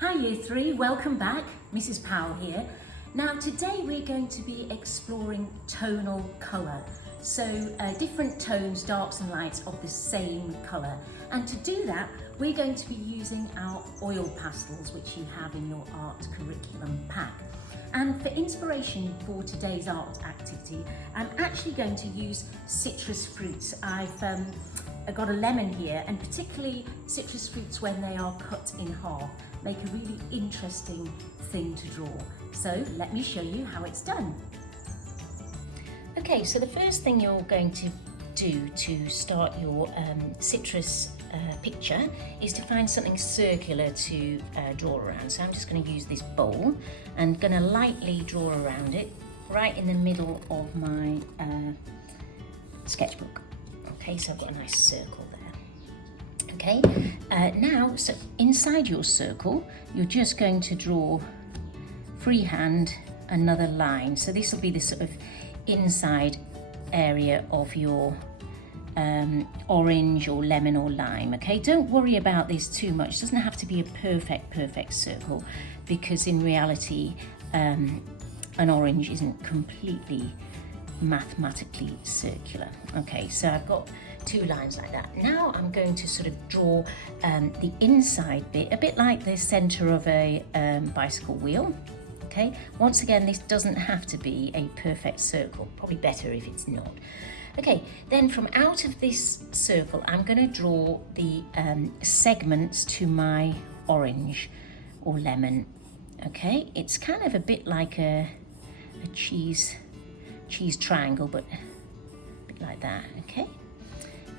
Hi Year 3, welcome back. Mrs Powell here. Now today we're going to be exploring tonal colour. So different tones, darks and lights of the same colour. And to do that, we're going to be using our oil pastels, which you have in your art curriculum pack. And for inspiration for today's art activity, I'm actually going to use citrus fruits. I've got a lemon here, and particularly citrus fruits when they are cut in half make a really interesting thing to draw. So let me show you how it's done. Okay, so the first thing you're going to do to start your citrus picture is to find something circular to draw around. So I'm just going to use this bowl and going to lightly draw around it right in the middle of my sketchbook. Okay, so I've got a nice circle there. Okay, now, so inside your circle, you're just going to draw freehand another line. So this will be the sort of inside area of your orange or lemon or lime. Okay, don't worry about this too much. It doesn't have to be a perfect circle, because in reality an orange isn't completely mathematically circular. Okay, so I've got two lines like that. Now I'm going to sort of draw the inside bit, a bit like the center of a bicycle wheel. Okay, once again, this doesn't have to be a perfect circle, probably better if it's not. Okay, then from out of this circle, I'm going to draw the segments to my orange or lemon. Okay, it's kind of a bit like a cheese triangle, but a bit like that. Okay,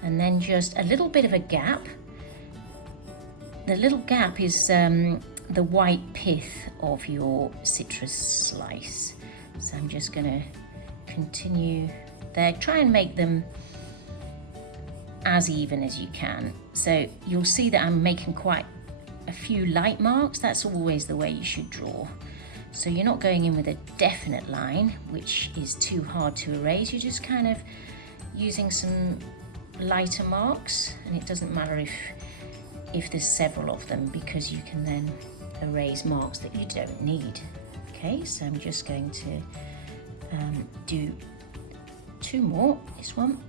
and then just a little bit of a gap. The little gap is the white pith of your citrus slice. So I'm just going to continue there. Try and make them as even as you can. So you'll see that I'm making quite a few light marks. That's always the way you should draw. So you're not going in with a definite line, which is too hard to erase. You're just kind of using some lighter marks, and it doesn't matter if there's several of them, because you can then erase marks that you don't need. Okay, so I'm just going to do two more. This one,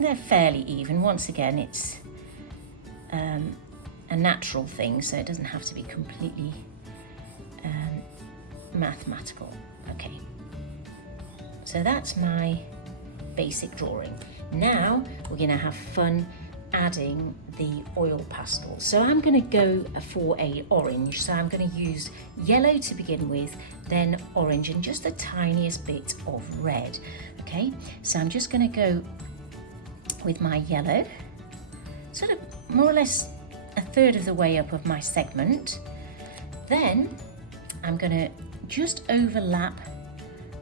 they're fairly even. Once again, it's a natural thing, so it doesn't have to be completely mathematical. Okay, so that's my basic drawing. Now we're going to have fun adding the oil pastels. So I'm going to go for a orange. So I'm going to use yellow to begin with, then orange, and just the tiniest bit of red. Okay, so I'm just going to go with my yellow, sort of more or less a third of the way up of my segment. Then I'm going to just overlap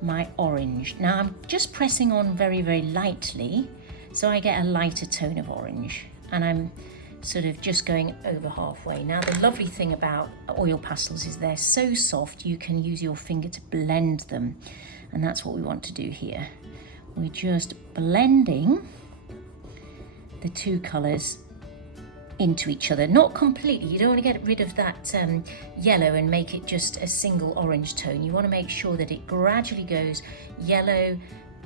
my orange. Now I'm just pressing on very, very lightly, so I get a lighter tone of orange, and I'm sort of just going over halfway. Now the lovely thing about oil pastels is they're so soft you can use your finger to blend them, and that's what we want to do here. We're just blending the two colours into each other, not completely. You don't want to get rid of that yellow and make it just a single orange tone. You want to make sure that it gradually goes yellow,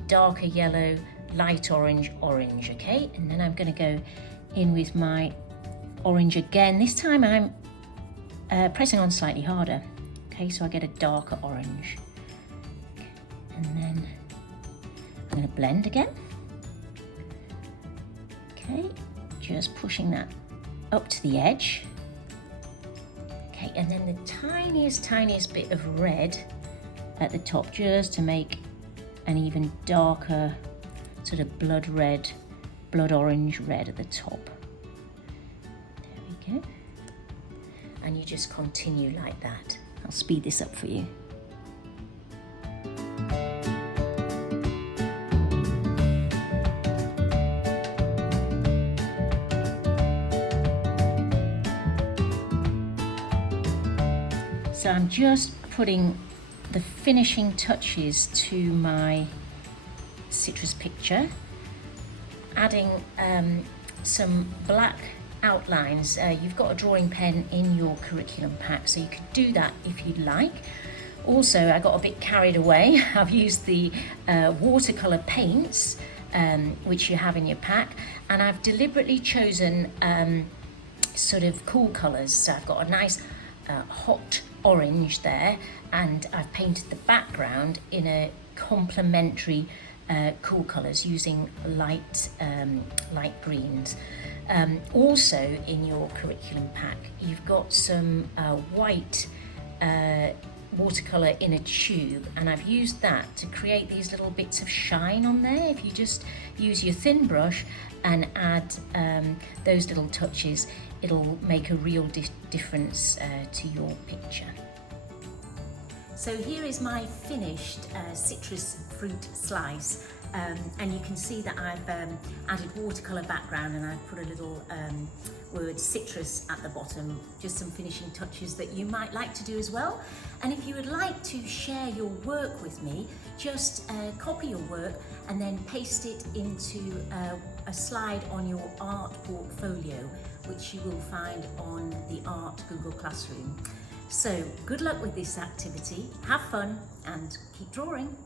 darker yellow, light orange, orange. Okay, and then I'm going to go in with my orange again. This time I'm pressing on slightly harder. Okay, so I get a darker orange. And then I'm going to blend again. Okay, just pushing that up to the edge. Okay, and then the tiniest bit of red at the top, just to make an even darker sort of blood orange red at the top. There we go. And you just continue like that. I'll speed this up for you. So I'm just putting the finishing touches to my citrus picture, adding some black outlines. You've got a drawing pen in your curriculum pack, so you could do that if you'd like. Also, I got a bit carried away. I've used the watercolour paints, which you have in your pack, and I've deliberately chosen sort of cool colours. So I've got a nice hot orange there, and I've painted the background in a complementary cool colours using light greens. Also in your curriculum pack, you've got some white watercolour in a tube, and I've used that to create these little bits of shine on there. If you just use your thin brush and add those little touches, it'll make a real difference to your picture. So here is my finished citrus fruit slice, and you can see that I've added watercolour background, and I've put a little word citrus at the bottom, just some finishing touches that you might like to do as well. And if you would like to share your work with me, just copy your work and then paste it into a slide on your art portfolio, which you will find on the Art Google Classroom. So good luck with this activity, have fun and keep drawing.